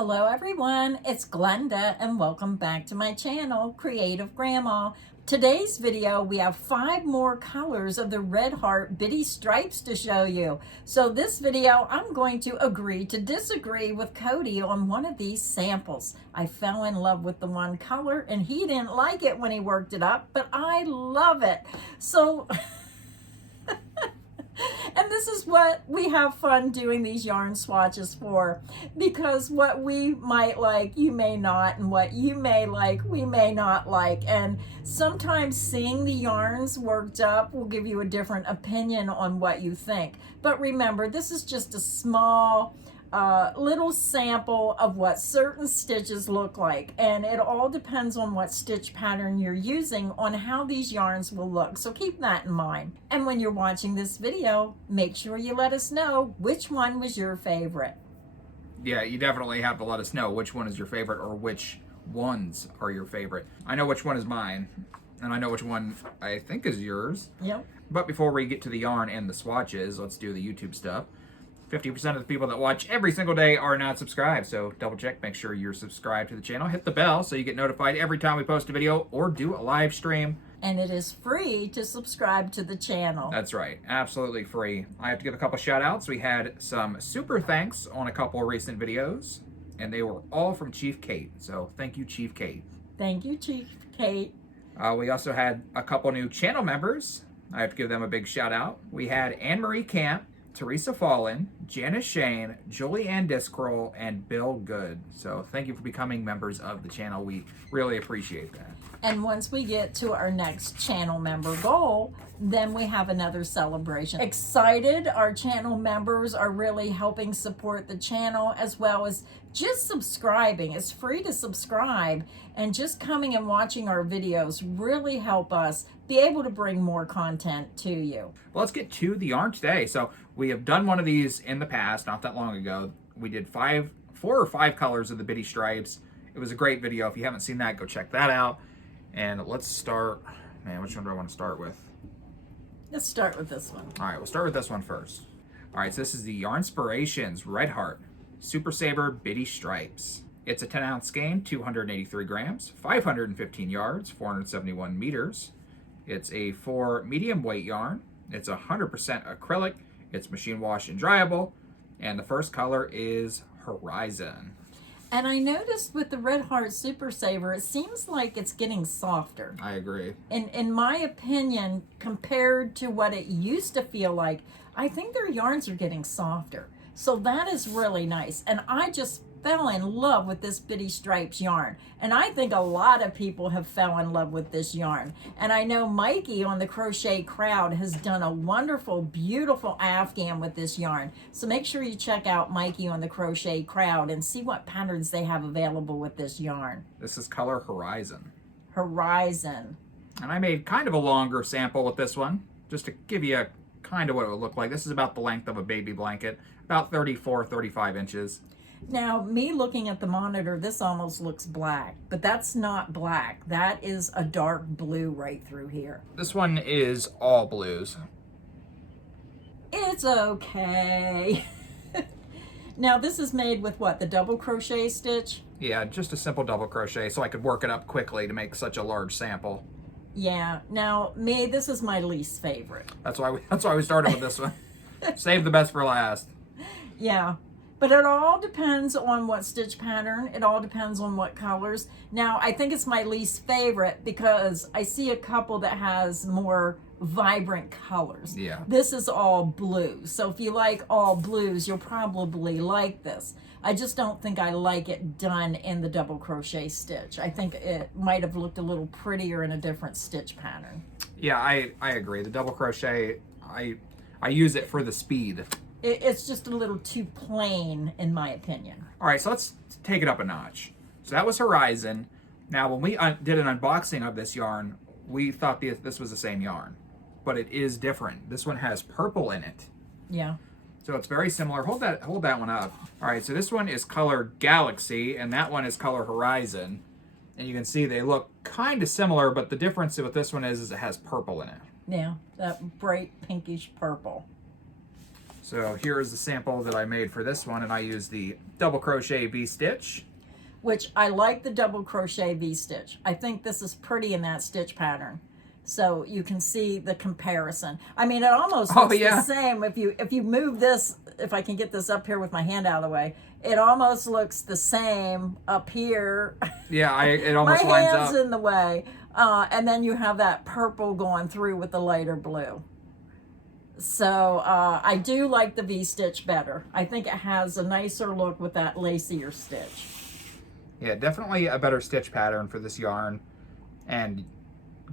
Hello everyone, it's Glenda and welcome back to my channel, Creative Grandma. Today's video, we have 5 more colors of the Red Heart Bitty Stripes to show you. So this video, I'm going to agree to disagree with Cody on one of these samples. I fell in love with the one color and he didn't like it when he worked it up, but I love it. So... And this is what we have fun doing these yarn swatches for, because what we might like, you may not, and what you may like, we may not like. And sometimes seeing the yarns worked up will give you a different opinion on what you think. But remember, this is just a small little sample of what certain stitches look like, and it all depends on what stitch pattern you're using on how these yarns will look, so keep that in mind. And when you're watching this video, make sure you let us know which one was your favorite. Yeah, you definitely have to let us know which one is your favorite or which ones are your favorite. I know which one is mine, and I know which one I think is yours. Yep. But before we get to the yarn and the swatches, let's do the YouTube stuff. 50% of the people that watch every single day are not subscribed, so double check, make sure you're subscribed to the channel. Hit the bell so you get notified every time we post a video or do a live stream. And it is free to subscribe to the channel. That's right, absolutely free. I have to give a couple shout outs. We had some super thanks on a couple of recent videos, and they were all from Chief Kate, so thank you, Chief Kate. Thank you, Chief Kate. We also had a couple new channel members. I have to give them a big shout out. We had Anne-Marie Camp, Teresa Fallon, Janice Shane, Julie Ann Discroll, and Bill Good. So thank you for becoming members of the channel. We really appreciate that. And once we get to our next channel member goal, then we have another celebration. Excited, our channel members are really helping support the channel, as well as just subscribing. It's free to subscribe, and just coming and watching our videos really help us be able to bring more content to you. Well, let's get to the yarn today. So we have done one of these in the past, not that long ago. We did 4 or 5 colors of the Bitty Stripes. It was a great video. If you haven't seen that, go check that out. And let's start, man, which one do I want to start with? Let's start with this one. All right, we'll start with this one first. All right, so this is the Yarnspirations Red Heart Super Saver Bitty Stripes. It's a 10-ounce skein, 283 grams, 515 yards, 471 meters. It's a 4 medium weight yarn. It's 100% acrylic. It's machine wash and dryable. And the first color is Horizon. And I noticed with the Red Heart Super Saver, it seems like it's getting softer. I agree. In my opinion, compared to what it used to feel like, I think their yarns are getting softer. So that is really nice. And I just fell in love with this Bitty Stripes yarn. And I think a lot of people have fell in love with this yarn. And I know Mikey on the Crochet Crowd has done a wonderful, beautiful Afghan with this yarn. So make sure you check out Mikey on the Crochet Crowd and see what patterns they have available with this yarn. This is color Horizon. Horizon. And I made kind of a longer sample with this one, just to give you kind of what it would look like. This is about the length of a baby blanket, about 34, 35 inches. Now, me looking at the monitor, this almost looks black, but that's not black. That is a dark blue right through here. This one is all blues. It's okay. Now, this is made with what, the double crochet stitch? Yeah, just a simple double crochet so I could work it up quickly to make such a large sample. Yeah, now, me, this is my least favorite. That's why we started with this one. Save the best for last. Yeah. But it all depends on what stitch pattern. It all depends on what colors. Now, I think it's my least favorite because I see a couple that has more vibrant colors. Yeah. This is all blue. So if you like all blues, you'll probably like this. I just don't think I like it done in the double crochet stitch. I think it might have looked a little prettier in a different stitch pattern. Yeah, I agree. The double crochet, I use it for the speed. It's just a little too plain, in my opinion. All right, so let's take it up a notch. So that was Horizon. Now, when we did an unboxing of this yarn, we thought this was the same yarn, but it is different. This one has purple in it. Yeah. So it's very similar. Hold that one up. All right, so this one is color Galaxy, and that one is color Horizon. And you can see they look kind of similar, but the difference with this one is it has purple in it. Yeah, that bright pinkish purple. So here is the sample that I made for this one, and I used the double crochet V-stitch. Which I like the double crochet V-stitch. I think this is pretty in that stitch pattern. So you can see the comparison. I mean, it almost looks the same. If you move this, if I can get this up here with my hand out of the way, it almost looks the same up here. Yeah, it almost my lines up. My hand's in the way. And then you have that purple going through with the lighter blue. So I do like the V-stitch better. I think it has a nicer look with that lacier stitch. Yeah, definitely a better stitch pattern for this yarn. And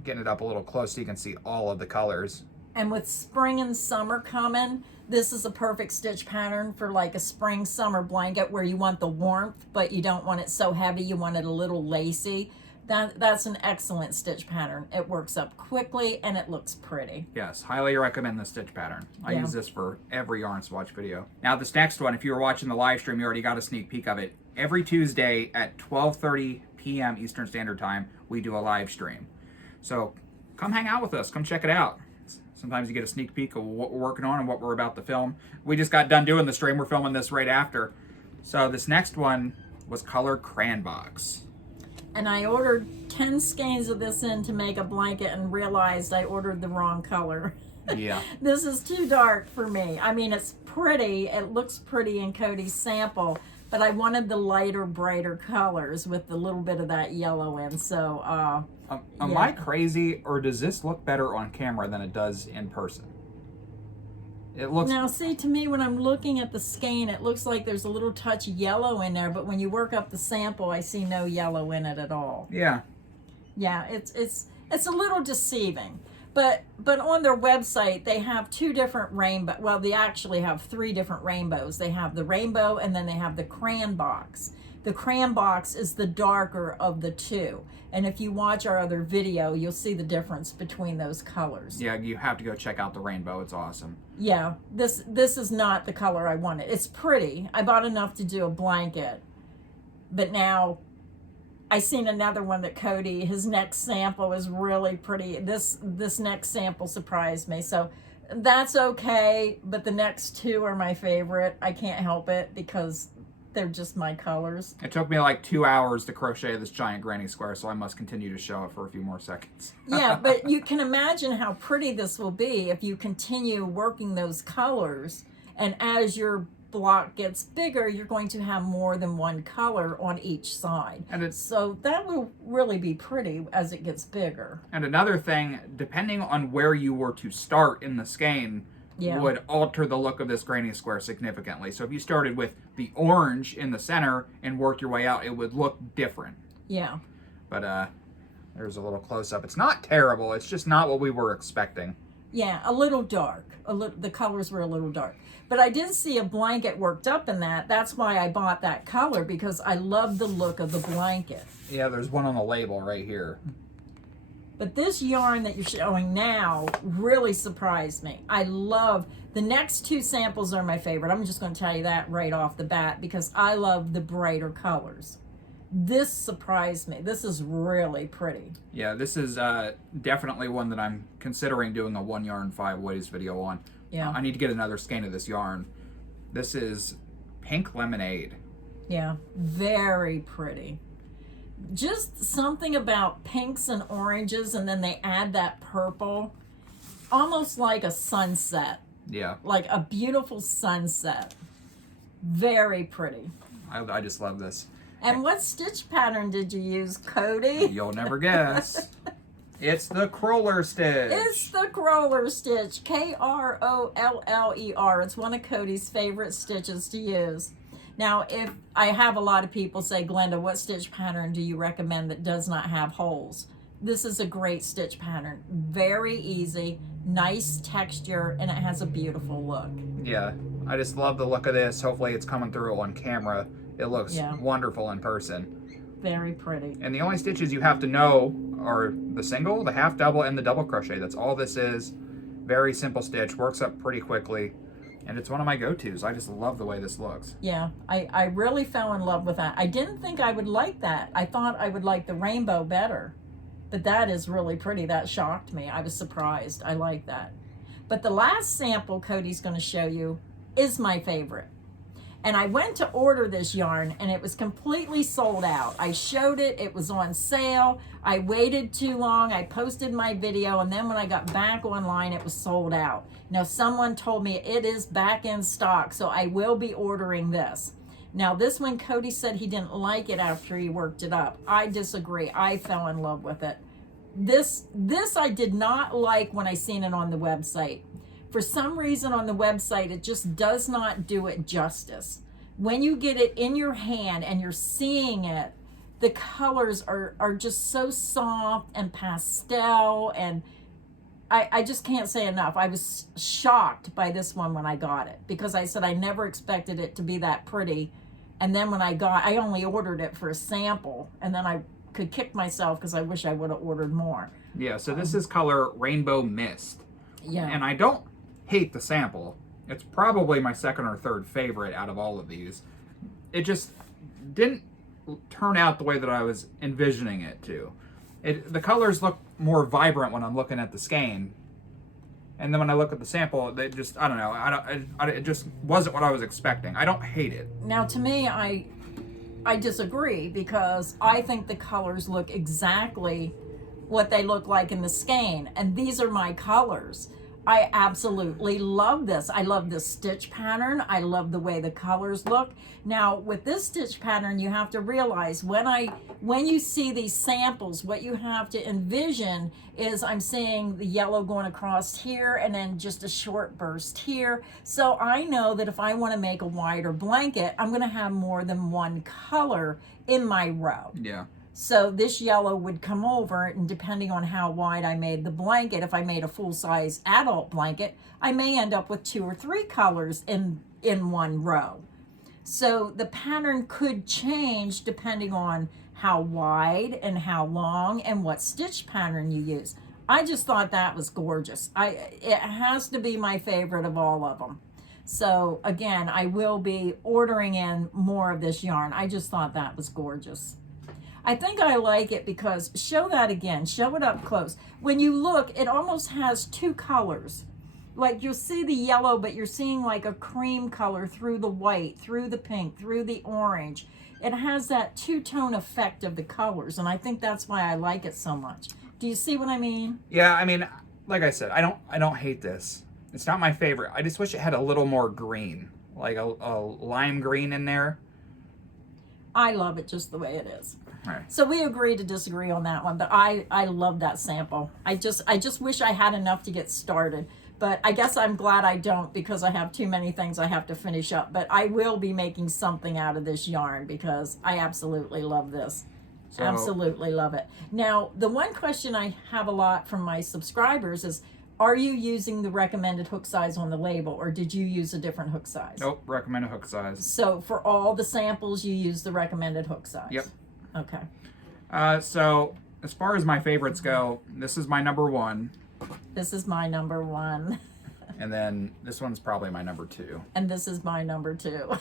getting it up a little close so you can see all of the colors. And with spring and summer coming, this is a perfect stitch pattern for like a spring summer blanket where you want the warmth, but you don't want it so heavy, you want it a little lacy. That's an excellent stitch pattern. It works up quickly and it looks pretty. Yes, highly recommend the stitch pattern. I use this for every yarn swatch video. Now this next one, if you were watching the live stream, you already got a sneak peek of it. Every Tuesday at 12:30 p.m. Eastern Standard Time, we do a live stream. So come hang out with us, come check it out. Sometimes you get a sneak peek of what we're working on and what we're about to film. We just got done doing the stream, we're filming this right after. So this next one was colored crayon box. And I ordered 10 skeins of this in to make a blanket and realized I ordered the wrong color. Yeah. This is too dark for me. I mean, it's pretty. It looks pretty in Cody's sample, but I wanted the lighter, brighter colors with a little bit of that yellow in. So, am I crazy, or does this look better on camera than it does in person? It looks... Now, see, to me, when I'm looking at the skein, it looks like there's a little touch of yellow in there, but when you work up the sample, I see no yellow in it at all. Yeah. Yeah, it's a little deceiving. But on their website, they have two different rainbow. Well, they actually have three different rainbows. They have the rainbow, and then they have the crayon box. The crayon box is the darker of the two. And if you watch our other video, you'll see the difference between those colors. Yeah, you have to go check out the rainbow. It's awesome. Yeah, this is not the color I wanted. It's pretty. I bought enough to do a blanket. But now I seen another one that Cody, his next sample is really pretty. This next sample surprised me. So that's okay, but the next two are my favorite. I can't help it because they're just my colors. It took me like 2 hours to crochet this giant granny square, so I must continue to show it for a few more seconds. Yeah, but you can imagine how pretty this will be if you continue working those colors, and as your block gets bigger, you're going to have more than one color on each side. And so that will really be pretty as it gets bigger. And another thing, depending on where you were to start in the skein, would alter the look of this granny square significantly. So if you started with the orange in the center and worked your way out, it would look different. Yeah. But there's a little close-up. It's not terrible. It's just not what we were expecting. Yeah, a little dark. The colors were a little dark. But I did see a blanket worked up in that. That's why I bought that color, because I love the look of the blanket. Yeah, there's one on the label right here. But this yarn that you're showing now really surprised me. I love, the next two samples are my favorite. I'm just going to tell you that right off the bat because I love the brighter colors. This surprised me. This is really pretty. Yeah, this is definitely one that I'm considering doing a 1 yarn 5 ways video on. Yeah. I need to get another skein of this yarn. This is Pink Lemonade. Yeah, very pretty. Just something about pinks and oranges, and then they add that purple, almost like a sunset. Yeah. Like a beautiful sunset. Very pretty. I just love this. And what stitch pattern did you use, Cody? You'll never guess. It's the Croller stitch. It's the Croller stitch. K-R-O-L-L-E-R. It's one of Cody's favorite stitches to use. Now, if I have a lot of people say, Glenda, what stitch pattern do you recommend that does not have holes? This is a great stitch pattern. Very easy, nice texture, and it has a beautiful look. Yeah, I just love the look of this. Hopefully it's coming through on camera. It looks wonderful in person. Very pretty. And the only stitches you have to know are the single, the half double, and the double crochet. That's all this is. Very simple stitch, works up pretty quickly. And it's one of my go-tos. I just love the way this looks. Yeah, I really fell in love with that. I didn't think I would like that. I thought I would like the rainbow better. But that is really pretty. That shocked me. I was surprised. I like that. But the last sample Cody's going to show you is my favorite. And I went to order this yarn and it was completely sold out. I showed it, it was on sale. I waited too long, I posted my video, and then when I got back online, it was sold out. Now someone told me it is back in stock, so I will be ordering this. Now this one, Cody said he didn't like it after he worked it up. I disagree, I fell in love with it. This I did not like when I seen it on the website. For some reason on the website, it just does not do it justice. When you get it in your hand and you're seeing it, the colors are just so soft and pastel, and I just can't say enough. I was shocked by this one when I got it, because I said I never expected it to be that pretty. And then when I only ordered it for a sample, and then I could kick myself because I wish I would have ordered more. Yeah, so this is color Rainbow Mist. Yeah. And I don't hate the sample. It's probably my second or third favorite out of all of these. It just didn't turn out the way that I was envisioning it to. The colors look more vibrant when I'm looking at the skein. And then when I look at the sample, they just, I don't know, it just wasn't what I was expecting. I don't hate it. Now to me, I disagree, because I think the colors look exactly what they look like in the skein, and these are my colors. I absolutely love this. I love the stitch pattern. I love the way the colors look. Now with this stitch pattern, you have to realize when you see these samples, what you have to envision is I'm seeing the yellow going across here and then just a short burst here. So I know that if I want to make a wider blanket, I'm going to have more than one color in my row. Yeah. So this yellow would come over, and depending on how wide I made the blanket, if I made a full-size adult blanket, I may end up with 2 or 3 colors in one row. So the pattern could change depending on how wide and how long and what stitch pattern you use. I just thought that was gorgeous. It has to be my favorite of all of them. So again, I will be ordering in more of this yarn. I just thought that was gorgeous. I think I like it because, show that again, show it up close. When you look, it almost has 2 colors. Like you'll see the yellow, but you're seeing like a cream color through the white, through the pink, through the orange. It has that 2-tone effect of the colors, and I think that's why I like it so much. Do you see what I mean? Yeah, I mean, like I said, I don't hate this. It's not my favorite. I just wish it had a little more green, like a lime green in there. I love it just the way it is. Right. So we agree to disagree on that one, but I love that sample. I just wish I had enough to get started, but I guess I'm glad I don't, because I have too many things I have to finish up. But I will be making something out of this yarn because I absolutely love this. So, absolutely love it. Now, the one question I have a lot from my subscribers is, are you using the recommended hook size on the label, or did you use a different hook size? Nope, recommended hook size. So for all the samples, you use the recommended hook size? Yep. Okay. So as far as my favorites go, this is my number 1. This is my number 1. And then this one's probably my number 2. And this is my number 2.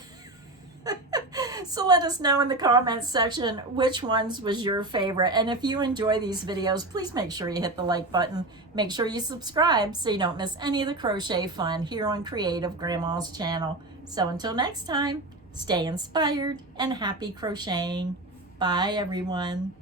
So let us know in the comments section which ones was your favorite. And if you enjoy these videos, please make sure you hit the like button. Make sure you subscribe so you don't miss any of the crochet fun here on Creative Grandma's channel. So until next time, stay inspired and happy crocheting. Bye, everyone.